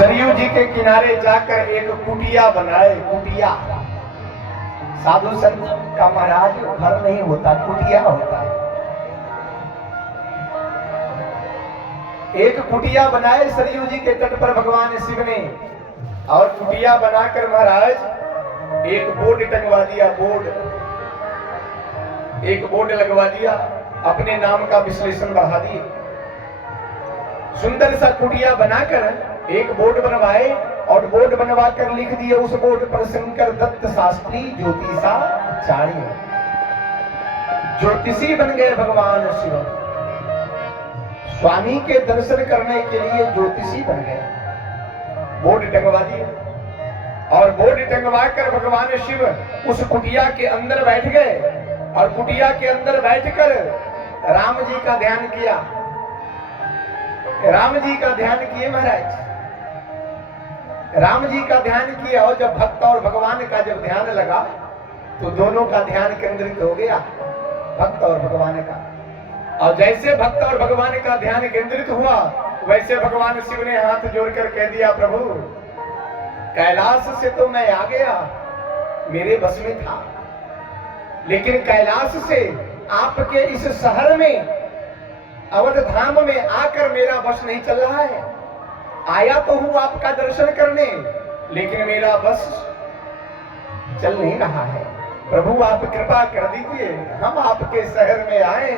सरयू जी के किनारे जाकर एक कुटिया बनाए। कुटिया साधु संत का महाराज घर नहीं होता, कुटिया होता है। एक कुटिया बनाए सरयू जी के तट पर भगवान शिव ने, और कुटिया बनाकर महाराज एक बोर्ड टंगवा दिया। एक बोर्ड लगवा दिया, अपने नाम का विश्लेषण बढ़ा दिए। सुंदर सा कुटिया बनाकर एक बोर्ड बनवाए, और बोर्ड बनवा कर लिख दिए उस बोर्ड पर शंकर दत्त शास्त्री ज्योतिषाचार्य। ज्योतिषी बन गए भगवान शिव, स्वामी के दर्शन करने के लिए ज्योतिषी बन गए। बोर्ड टंगवा दिए, और बोर्ड टंगवा कर भगवान शिव उस कुटिया के अंदर बैठ गए, और कुटिया के अंदर बैठकर राम जी का ध्यान किया। राम जी का ध्यान किए महाराज, राम जी का ध्यान किया। और जब भक्त और भगवान का जब ध्यान लगा तो दोनों का ध्यान केंद्रित हो गया, भक्त और भगवान का। और जैसे भक्त और भगवान का ध्यान केंद्रित हुआ, वैसे भगवान शिव ने हाथ जोड़कर कह दिया, प्रभु कैलाश से तो मैं आ गया, मेरे बस में था, लेकिन कैलाश से आपके इस शहर में अवध धाम में आकर मेरा बस नहीं चल रहा है। आया तो हूं आपका दर्शन करने, लेकिन मेरा बस चल नहीं रहा है। प्रभु आप कृपा कर दीजिए, हम आपके शहर में आए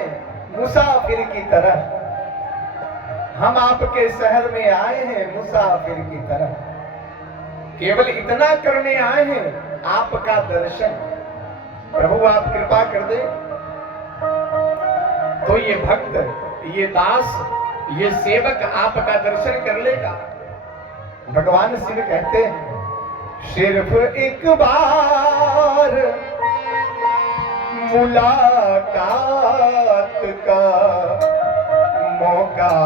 मुसाफिर की तरह। हम आपके शहर में आए हैं मुसाफिर की तरह, केवल इतना करने आए हैं आपका दर्शन। प्रभु आप कृपा कर दे। तो ये भक्त, ये दास, ये सेवक आपका दर्शन कर लेगा। भगवान शिव कहते हैं, सिर्फ एक बार मुलाकात का मौका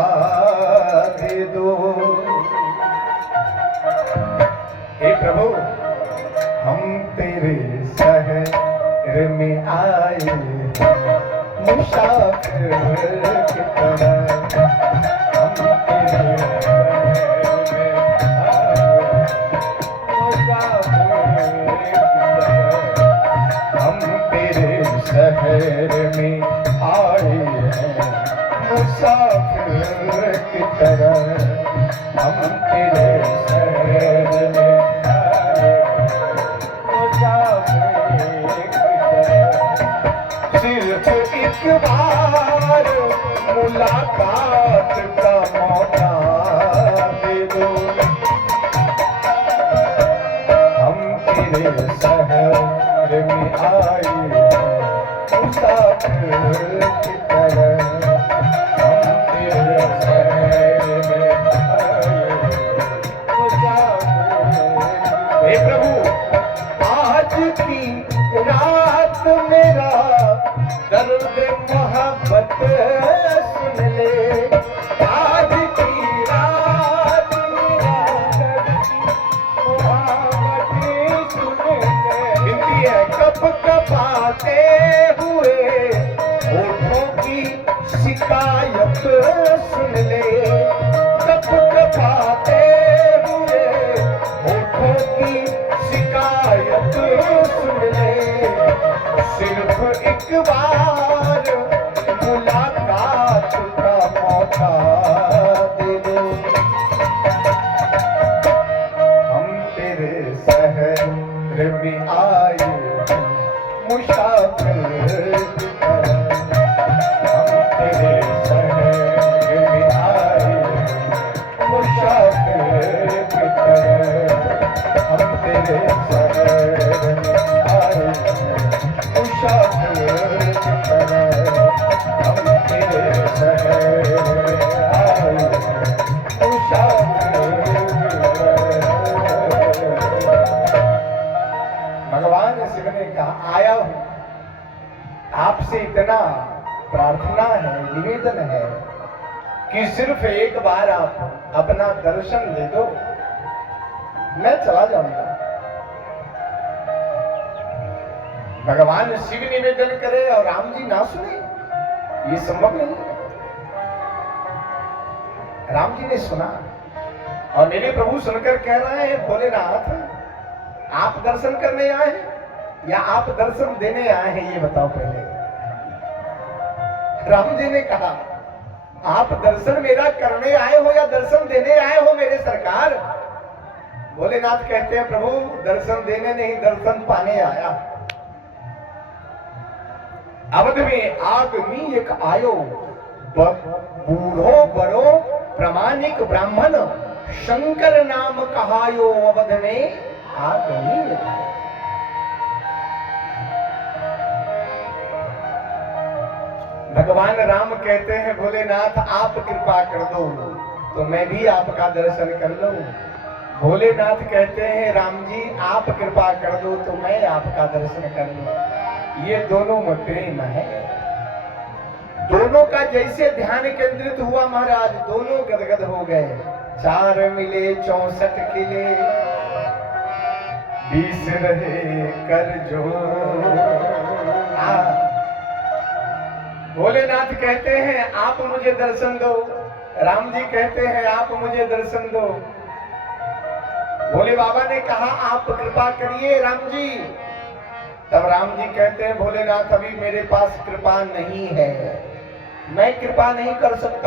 दे दो। हे प्रभु, हम तेरे शहर में आए मुसाफिर की तरह। हम तेरे शहर में आए हैं मुसाफिर की तरह। हम तेरे शहर में आए मुसाफिर की तरह। सिर्फ एक बार मुलाकात का मौका दे दो। हम तेरे शहर में आए मुसाफिर की तरह। हम तेरे शहर में आए मुसाफिर। हे प्रभु, आज की रात मेरा दर्द मोहब्बत सुन ले। आज की रात मेरा दर्द मोहब्बत सुन ले। हिंदी है, कप कपाते हुए होठों की शिकायत सुन ले। कप कपाते हुए होठों की शिकायत सुन ले। सिर्फ एक बार मुलाकात का मौका दे दो। हम तेरे शहर में आए मुसाफिर की तरह। हम तेरे शहर में आए मुसाफिर की तरह। हम तेरे शहर में आए मुसाफिर की तरह। हम तेरे शहर में आए मुसाफिर की तरह। भगवान शिव ने कहा, आया हूं, आपसे इतना प्रार्थना है, निवेदन है कि सिर्फ एक बार आप अपना दर्शन दे दो, मैं चला जाऊंगा। भगवान शिव निवेदन करे और राम जी ना सुने, ये संभव नहीं है। राम जी ने सुना और मेरे प्रभु सुनकर कह रहे हैं, भोलेनाथ आप दर्शन करने आए हैं या आप दर्शन देने आए हैं, ये बताओ पहले। राम जी ने कहा, आप दर्शन मेरा करने आए हो या दर्शन देने आए हो मेरे सरकार? भोलेनाथ कहते हैं, प्रभु दर्शन देने नहीं, दर्शन पाने आया। अवध में आदमी एक आयो, बूढ़ो बड़ो प्रामाणिक ब्राह्मण, शंकर नाम कहायो, अवध में आदमी एक आयो। भगवान राम कहते हैं, भोलेनाथ आप कृपा कर दो तो मैं भी आपका दर्शन कर लूं। भोलेनाथ कहते हैं, राम जी आप कृपा कर दो तो मैं आपका दर्शन कर लूं। ये दोनों में प्रेम है। दोनों का जैसे ध्यान केंद्रित हुआ महाराज, दोनों गदगद हो गए। 4 मिले 64 किले, 20 रहे कर जो। भोलेनाथ कहते हैं, आप मुझे दर्शन दो। राम जी कहते हैं, आप मुझे दर्शन दो। भोले बाबा ने कहा, आप कृपा करिए राम जी। तब राम जी कहते हैं, भोलेनाथ अभी मेरे पास कृपा नहीं है, मैं कृपा नहीं कर सकता।